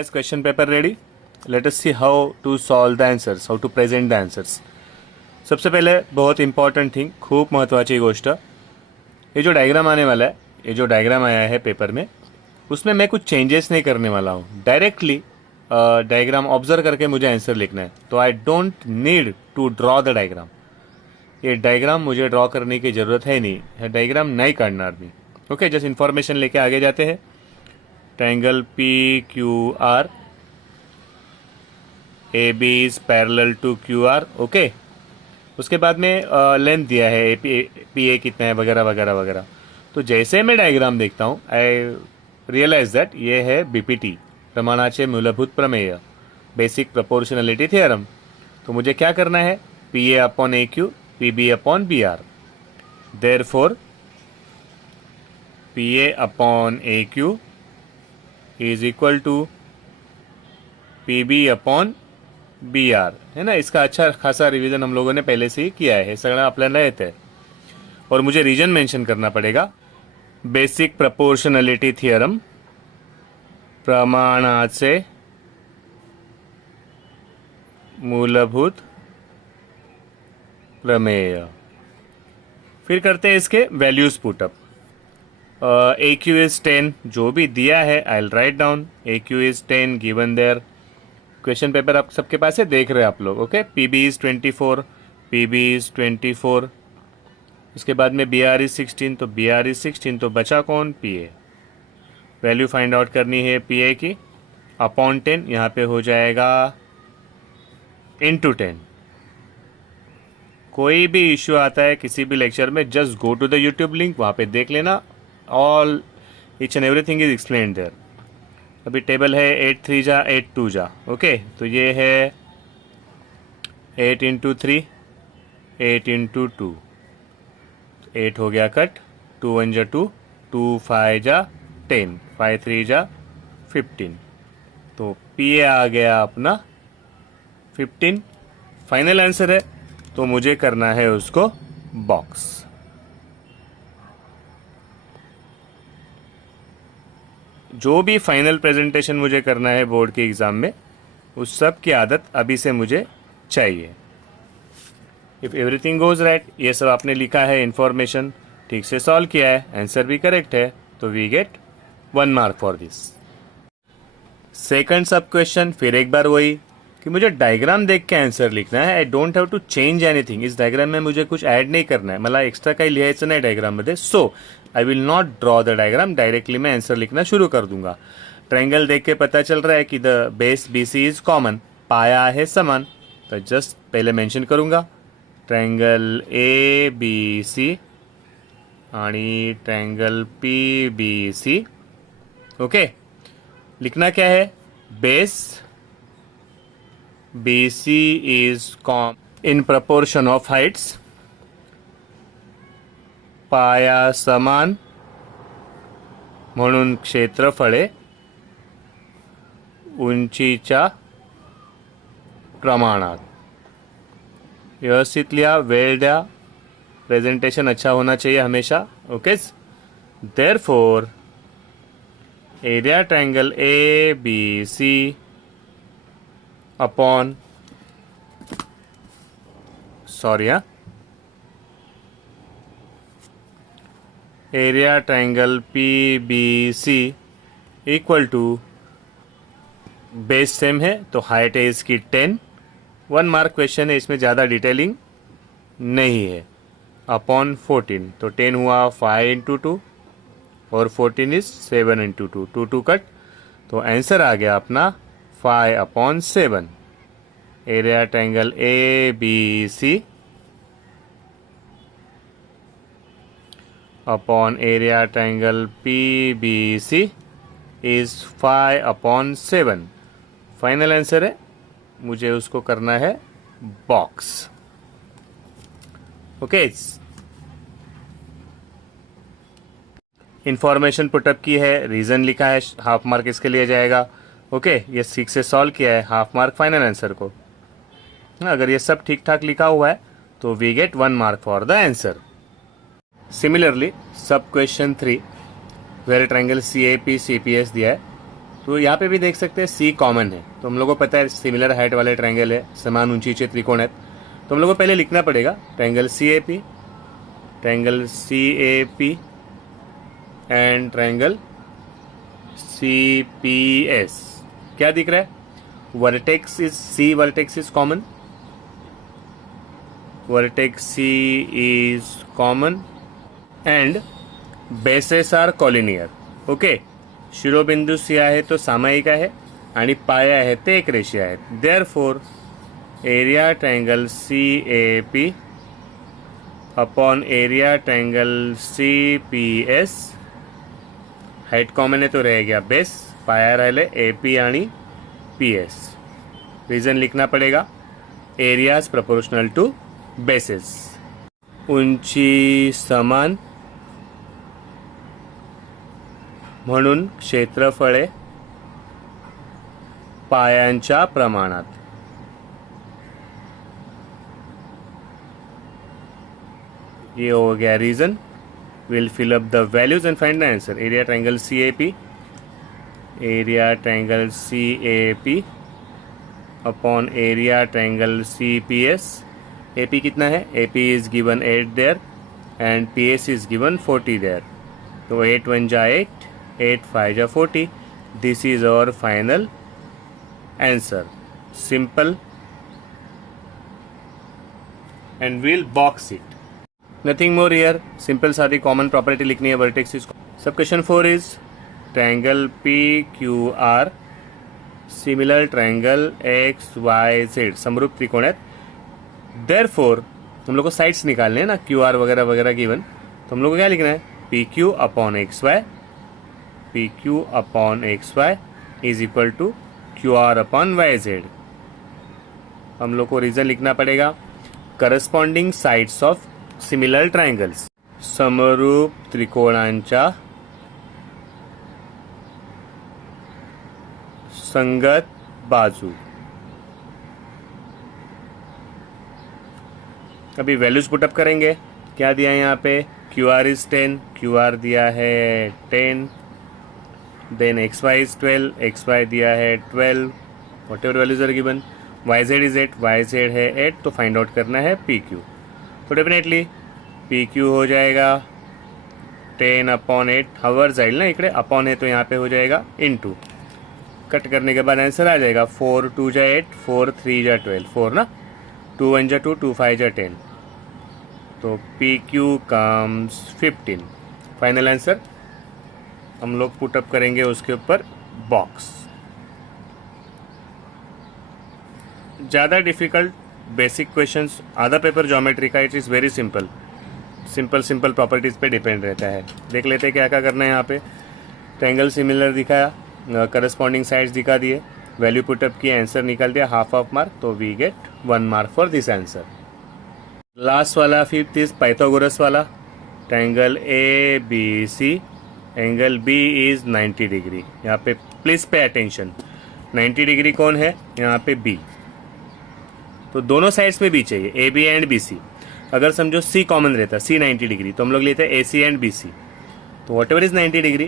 guys, question paper ready? Let us see how to solve the answers, how to present the answers. सबसे पहले बहुत important thing, खूप महत्त्वाची गोष्ट, ये जो डायग्राम आने वाला है, ये जो डायग्राम आया है पेपर में, उसमें मैं कुछ चेंजेस नहीं करने वाला हूँ. डायरेक्टली डायग्राम ऑब्जर्व करके मुझे आंसर लिखना है. तो I don't need to draw the diagram. ये डायग्राम मुझे ड्रॉ करने की ज़रूरत है नहीं, है डायग्राम नहीं काटना आदमी. ओके, जस्ट इन्फॉर्मेशन लेके आगे जाते हैं. Triangle P Q R, A B is parallel to Q R. Okay, उसके बाद में लेंथ दिया है पी ए कितना है वगैरह वगैरह वगैरह. तो जैसे मैं डायग्राम देखता हूँ आई रियलाइज दैट ये है बीपीटी, प्रमाणाचे मूलभूत प्रमेय, बेसिक प्रोपोर्शनलिटी थ्योरम. तो मुझे क्या करना है, P A upon A Q, P B upon B R. Therefore P A upon A Q is equal to P B upon B R, है ना. इसका अच्छा खासा रिवीजन हम लोगों ने पहले से ही किया है, सगळं आपल्याला येत है. और मुझे रीजन मेंशन करना पड़ेगा, बेसिक प्रोपोर्शनलिटी थियरम, प्रमाणाचे मूलभूत प्रमेय. फिर करते हैं इसके values put up. A Q is 10, जो भी दिया है I will write down. A Q is 10 given there. Question paper आप सबके पास है, देख रहे हैं आप लोग. Okay, P B is 24, P B is 24. उसके बाद में बी आर इज 16, तो बी आर इज 16. तो बचा कौन, P A. Value find out करनी है पी ए की, अपॉन 10. यहाँ पे हो जाएगा इंटू 10. कोई भी इश्यू आता है किसी भी लेक्चर में, just go to the YouTube link, वहाँ पे देख लेना. All each and everything is explained there. अभी टेबल है 8 3 जा 8 2 जा. ओके, तो ये है 8 इंटू 3, 8 इंटू 2, 8 हो गया कट, 2 1 जा 2, 2 5 जा 10, 5 3 जा 15. तो पी ए आ गया अपना 15. फाइनल आंसर है, तो मुझे करना है उसको बॉक्स. जो भी फाइनल प्रेजेंटेशन मुझे करना है बोर्ड के एग्ज़ाम में, उस सब की आदत अभी से मुझे चाहिए. इफ़ एवरीथिंग गोज राइट, ये सब आपने लिखा है, इन्फॉर्मेशन ठीक से सॉल्व किया है, आंसर भी करेक्ट है, तो we get 1 mark for this. Second sub question, फिर एक बार वही कि मुझे डायग्राम देख के आंसर लिखना है. I don't have to change anything. इस डायग्राम में मुझे कुछ ऐड नाही करना है, मला एक्स्ट्रा काही लिहायचं नाही डायग्राममध्ये. So I will not draw the diagram, directly मैं आंसर लिखना शुरू कर दूंगा. ट्रायंगल देख के पता चल रहा है कि the base B C is common, पाया है समान. तो जस्ट पहले मेंशन करूंगा ट्रायंगल ए बी सी आणि triangle P B C. Okay, लिखना क्या है, base BC is in proportion of heights, पाया समान म्हणून क्षेत्रफळे उंचीच्या प्रमाणात. व्यवस्थित लिया, वेळ द्या, प्रेजेंटेशन अच्छा होना चाहिए हमेशा. Okay, therefore area triangle A B C upon, sorry हाँ, area triangle P B C equal to, base same है तो हाइट है इसकी 10. 1 मार्क क्वेश्चन है, इसमें ज़्यादा डिटेलिंग नहीं है. अपॉन 14, तो 10 हुआ 5 इंटू 2 और 14 इज 7 इंटू 2, 2 2 कट. तो आंसर आ गया अपना 5 upon 7. Area triangle A B C upon area triangle P B C is 5 upon 7. Final answer है, मुझे उसको करना है बॉक्स. ओके, इंफॉर्मेशन पुटअप की है, रीजन लिखा है, हाफ मार्क इसके लिए जाएगा. ओके, ये ठीक से सॉल्व किया है, हाफ मार्क फाइनल आंसर को. अगर ये सब ठीक ठाक लिखा हुआ है तो we get 1 mark for the answer. Similarly sub question 3 where triangle C A P C P S दिया है, तो यहाँ पे भी देख सकते हैं सी कॉमन है, तो हम लोग को पता है सिमिलर हाइट वाले ट्रायंगल है, समान ऊंची त्रिकोण है, तो हम लोग को पहले लिखना पड़ेगा triangle C A P and triangle C P S. क्या दिख रहा है? Vertex is C, vertex is common, vertex C is common and bases are collinear. Okay, शिरोबिंदू सी आहे तो सामायिक आहे आणि पाय आहे ते एक रेषीय आहेत. Therefore area triangle C A P upon area triangle C P S, height common है तो रह गया बेस, पाया राहिले ए पी आणि पी एस. रीजन लिखना पड़ेगा, एरियाज प्रोपोर्शनल टू बेसेस. उंची समान म्हणून क्षेत्रफळे पायांच्या प्रमाणात. ये हो गया reason. Will fill up the values and find the answer. Area triangle C A P, area triangle C A P upon area triangle C P S. A P कितना है? A P is given 8 there and P S is given 40 there. तो 8 1 जा 8, 8 5 जा 40. This is our final answer. Simple and will box it. Nothing more here. Simple सारी common property लिखनी है. Vertex is. Sub question 4 is triangle P Q R similar triangle X Y Z, समरूप त्रिकोण है. Therefore हम लोग को sides निकालने हैं ना, क्यू आर वगैरह वगैरह गिवन, तो हम लोग को क्या लिखना है? P Q upon X Y, P Q upon X Y is equal to Q R upon Y Z. हम लोग को रीजन लिखना पड़ेगा, corresponding sides of similar triangles, समरूप त्रिकोणांच्या संगत बाजू. अभी वैल्यूज पुटअप करेंगे. क्या दिया है यहाँ पे? Q R is 10, Q R दिया है 10, then X Y is 12, X Y दिया है 12, whatever values are given. Y Z is 8, Y Z है 8, तो फाइंड आउट करना है पी क्यू. तो डेफिनेटली पी क्यू हो जाएगा 10 अपॉन 8. हवर जाइल ना इकडे, अपॉन है तो यहाँ पे हो जाएगा इनटू. कट करने के बाद आंसर आ जाएगा 4 2 जा 8, 4 3 जा 12, 4 ना, 2 1 जा 2, 2 5 जा 10. तो P Q comes 15. Final answer हम लोग पुटअप करेंगे उसके ऊपर बॉक्स. ज़्यादा डिफिकल्ट बेसिक क्वेश्चंस, आधा पेपर ज्योमेट्री का, it is very simple. Simple properties पे डिपेंड रहता है. देख लेते हैं क्या क्या करना है. यहाँ पे ट्रायंगल सिमिलर दिखाया, करस्पॉन्डिंग साइड्स दिखा दिए, वैल्यू पुटअप किया, आंसर निकाल दिया, हाफ मार्क. तो we get 1 mark for this answer. Last वाला 5th इज पाइथागोरस वाला. Triangle A B C, angle B is 90 degree. यहाँ पे प्लीज पे अटेंशन, 90 डिग्री कौन है? यहाँ पे बी. तो दोनों साइड्स में बी चाहिए, A B and B C. अगर समझो सी कॉमन रहता, सी 90 डिग्री, तो हम लोग लेते हैं ए सी एंड बी सी. तो वॉट एवर इज 90 डिग्री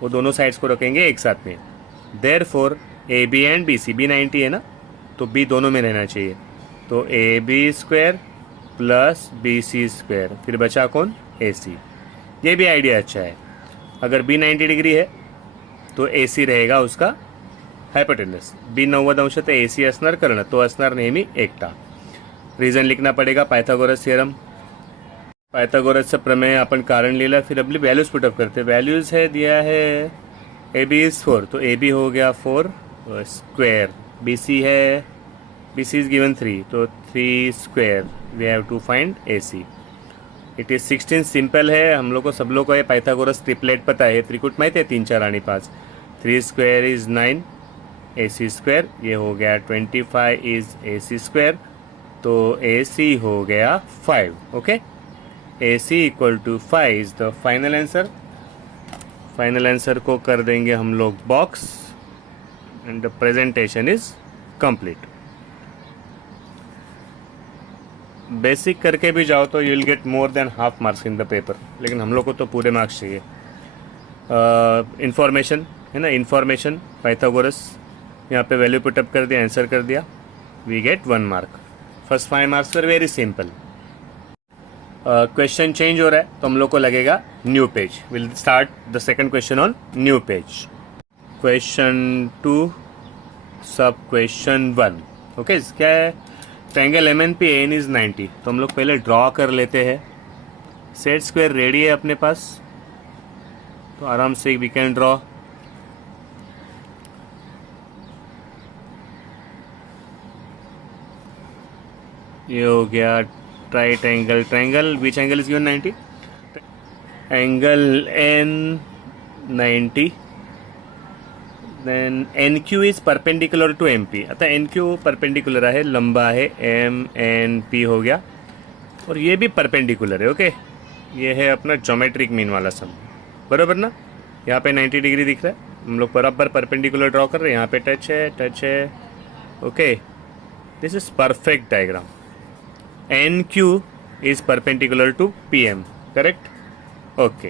वो दोनों साइड्स को रखेंगे एक साथ में. Therefore A B and B C, B 90 है ना, तो बी दोनों में रहना चाहिए. तो A B square plus B C square, फिर बचा कौन? ए सी. ये भी आइडिया अच्छा है. अगर बी 90 डिग्री है तो ए सी रहेगा उसका हायपोटेनस. बी 90 अंश तर ए सी असणार कर्ण, तो असणार नेहमी एकटा. रीजन लिखना पड़ेगा, पायथागोरस थियरम. पायथागोरसचं प्रमेय अपन कारण लिहिलं, फिर अपनी वैल्यूज पुटअप करते. वैल्यूज है दिया है ए बी इज 4, तो ए बी हो गया 4 स्क्वायर. बी सी है, बी सी इज गिवन 3, तो 3 square. We have to find A C. It is 16. Simple है. हम लोग को सब लोग को ये पाइथागोरस ट्रिपलेट पता है, त्रिकुट माहिती है 3 4 आणि 5. 3 square is 9 A C square. ये हो गया 25 इज ए सी स्क्वायर. तो ए सी हो गया 5. Okay, A C equal to 5 is the final answer. Final answer को कर देंगे हम लोग box and the presentation is complete. Basic करके भी जाओ तो you will get more than half marks in the paper, लेकिन हम लोग को तो पूरे मार्क्स चाहिए. इंफॉर्मेशन, है ना, इन्फॉर्मेशन पाइथागोरस, यहाँ पे वैल्यू पुटअप कर दिया, आंसर कर दिया, we get 1 mark. First 5 marks पर वेरी सिंपल। क्वेश्चन चेंज हो रहा है तो हम लोग को लगेगा new page. Will start the second question on new page. Question 2 sub question 1। Okay, क्या है, triangle M N P N is 90। तो हम लोग पहले ड्रॉ कर लेते हैं। सेट स्क्वायर रेडी है अपने पास, तो आराम से वी कैन ड्रॉ। ये हो गया right angle triangle, which angle is given 90, angle N 90, then N Q is perpendicular to M P. अतः एन क्यू परपेंडिकुलर है, लंबा है, एम एन पी हो गया, और ये भी परपेंडिकुलर है। ओके, ये है अपना ज्योमेट्रिक मीन वाला सम, बराबर ना। यहाँ पे 90 डिग्री दिख रहा है, हम लोग बराबर परपेंडिकुलर ड्रॉ कर रहे हैं, यहाँ पे टच है। Okay, this is perfect diagram. N Q is perpendicular to P M, correct. Okay,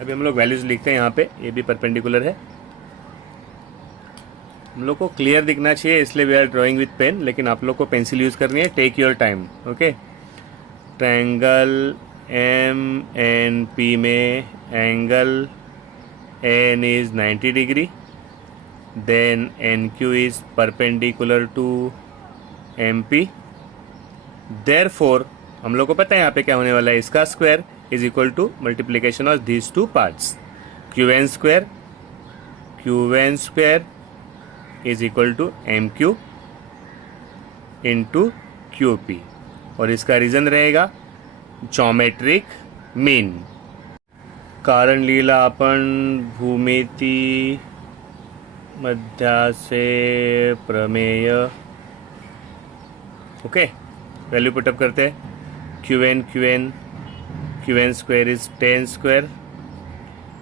अभी हम लोग वैल्यूज लिखते हैं यहाँ पे, ये भी परपेंडिकुलर है। हम लोग को क्लियर दिखना चाहिए, इसलिए we are drawing with pen, लेकिन आप लोग को पेंसिल यूज करनी है। Take your time. Okay, triangle M N P में angle N is 90 degree, then N Q is perpendicular to M P. Therefore हम लोग को पता है यहाँ पे क्या होने वाला है, इसका square is equal to multiplication of these two parts. Q N square is equal to M Q into Q P, और इसका रीजन रहेगा ज्योमेट्रिक मीन। कारण लीला अपन भूमिति मध्यासे प्रमेय। ओके, वैल्यू पुटअप करते हैं। Q N square is 10 square,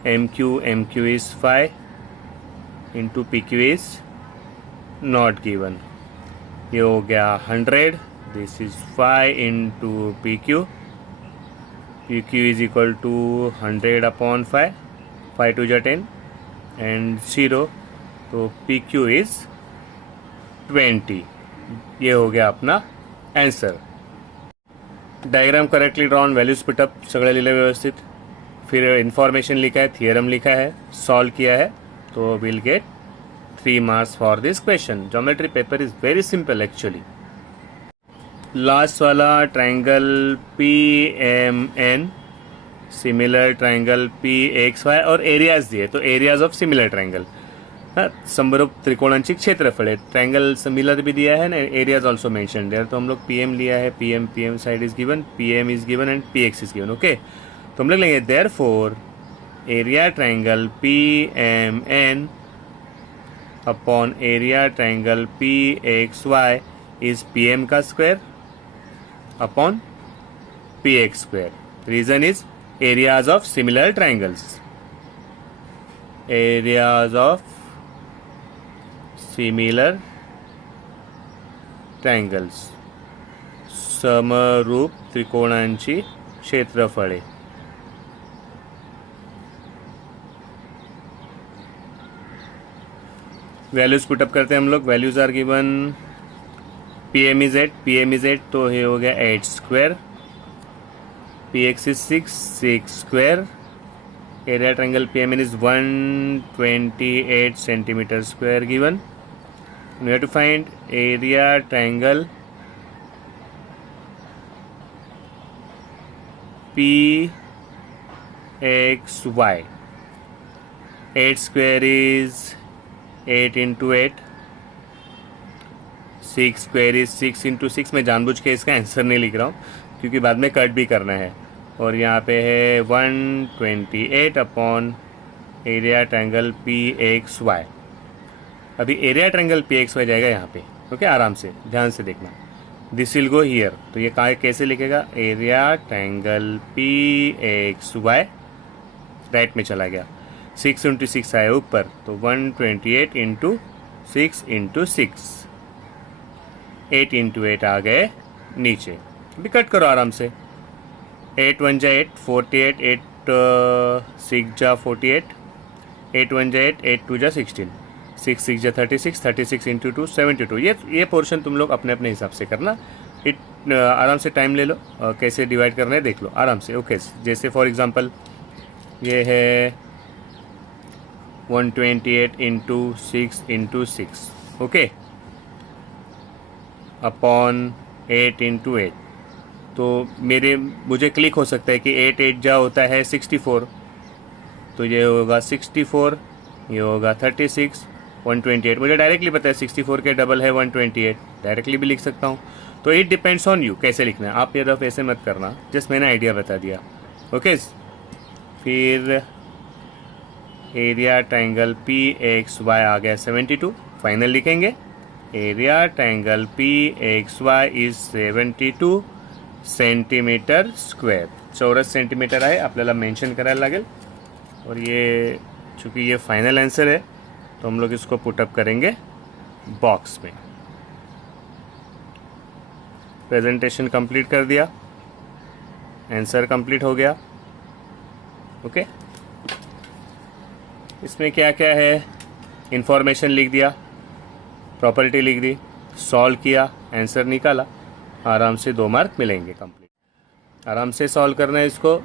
M Q is 5 into P Q is not given. ये हो गया 100, this is 5 into P Q is equal to 100 upon 5, 5 two जा 10 एंड 0, तो पी क्यू इज 20। ये हो गया अपना answer. Diagram correctly drawn, values put up सगळं लिहिलं व्यवस्थित, फिर इन्फॉर्मेशन लिखा है, थियरम लिखा है, सॉल्व किया है, तो will get 3 marks for this question. Geometry paper is very simple actually. Last वाला triangle P M N, similar triangle P X Y, और एरियाज दिए, तो एरियाज ऑफ सिमिलर ट्रायंगल, समरूप त्रिकोणांची क्षेत्रफल है। ट्रायंगल सिमिलर भी दिया है ना, एरियाज ऑल्सो मेंशन देयर, तो हम लोग पीएम लिया है, PM side is given, PM is given and PX is given. Okay, तो हम लोग लेंगे therefore area triangle P M N upon area triangle P X Y is PM का square upon P X square. Reason is areas of similar triangles, areas of similar triangles, समरूप त्रिकोणांची क्षेत्रफळे। Values put up करते हैं हम लोग। Values are given, PM is 8, तो ये हो गया 8 square, px is 6 square, area triangle PMN is 128 centimetre square given. We have to find area triangle PXY. 8 square is 8 into 8. 6 square is 6 into 6. मैं जानबूझ के इसका आंसर नहीं लिख रहा हूँ क्योंकि बाद में कट भी करना है। और यहाँ पे है 128 अपॉन एरिया ट्रायंगल PXY। अभी एरिया ट्रायंगल PXY जाएगा यहाँ पे। ओके, आराम से ध्यान से देखना। दिस विल गो हियर, तो ये कहाँ कैसे लिखेगा, एरिया ट्रायंगल PXY राइट में चला गया, 6 इंटू 6 आया ऊपर, तो 128 इंटू 6 इंटू 6, 8 इंटू 8 आ गए नीचे। अभी कट करो आराम से। 8 1 जा 8, 48, 8 6 जा 48, 8 1 जा 8, 8 2 जा 16, 6 6 जा 36, 36 इंटू 2 72। ये पोर्शन तुम लोग अपने अपने हिसाब से करना। आराम से टाइम ले लो, कैसे डिवाइड करना है देख लो आराम से। ओके, जैसे फॉर एग्जांपल ये है 128 into 6 into 6, okay, upon 8 into 8। तो मुझे क्लिक हो सकता है कि 8 8 जा होता है 64, तो ये होगा 64, ये होगा 36, 128। मुझे डायरेक्टली पता है 64 के डबल है 128, डायरेक्टली भी लिख सकता हूँ। तो इट डिपेंड्स ऑन यू कैसे लिखना है, आप ये रफ ऐसे मत करना, जस्ट मैंने आइडिया बता दिया। ओके, फिर area triangle P X Y आ गया 72, फाइनल लिखेंगे area triangle P X Y is 72 centimetre square. चौरस सेंटीमीटर आहे, आपल्याला मेंशन करायला लागेल। और ये चूँकि ये फाइनल आंसर है तो हम लोग इसको पुटअप करेंगे बॉक्स में। प्रेजेंटेशन कंप्लीट कर दिया, आंसर कंप्लीट हो गया। ओके, इसमें क्या क्या है, इंफॉर्मेशन लिख दिया, प्रॉपर्टी लिख दी, सॉल्व किया, आंसर निकाला, आराम से 2 मार्क मिलेंगे कंप्लीट। आराम से सॉल्व करना है इसको,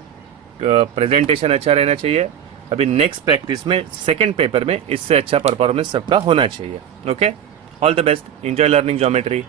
प्रेजेंटेशन अच्छा रहना चाहिए। अभी नेक्स्ट प्रैक्टिस में सेकंड पेपर में इससे अच्छा परफॉर्मेंस सबका होना चाहिए। Okay, all the best, enjoy learning geometry.